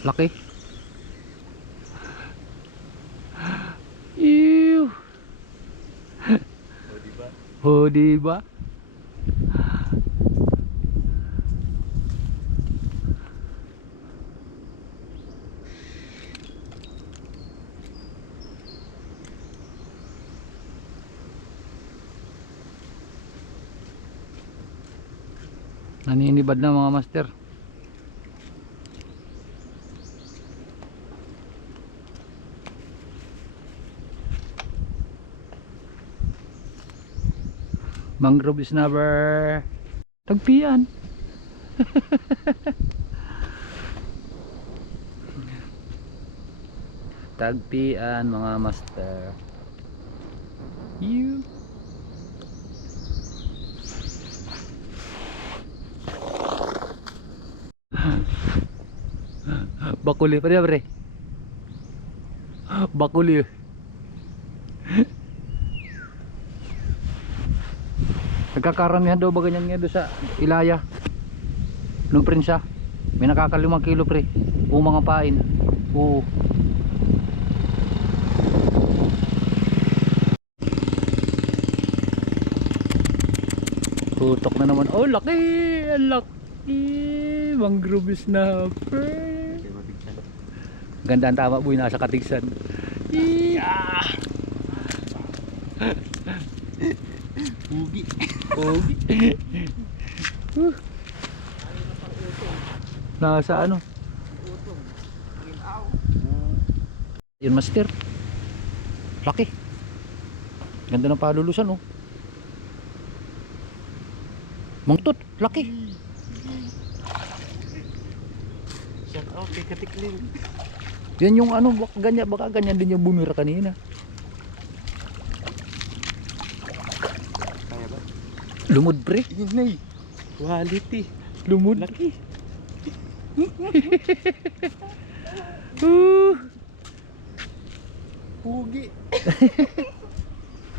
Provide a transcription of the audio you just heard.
Laki. Ew. O diba? Oh, diba? Naninibad na mga master. Mangrove is never tagpian. Tagpian mga master. You. Bakuli pa rin, pre. Bakuli. Nagkakaramihan daw ba ganyan nga doon sa Ilaya nung Prinsa. May nakaka5 kilo, pre. O mga pain. Oo. Tutok na naman. Oh, laki! Ang laki! Mangrove snapper. Ganda ang tama, boy. Nasa Katigsan. Pugi. Pogi. Nasa ano? Yun, master. Laki. Ganda ng palulusan, oh. Mangtot, laki. Shout out kay Katikling. Yan yung ano, baka ganyan din yung bumira kanina. Kaya ba? Lumod, pre. Inay. Quality. Lumod. Laki. Uh. Pugi.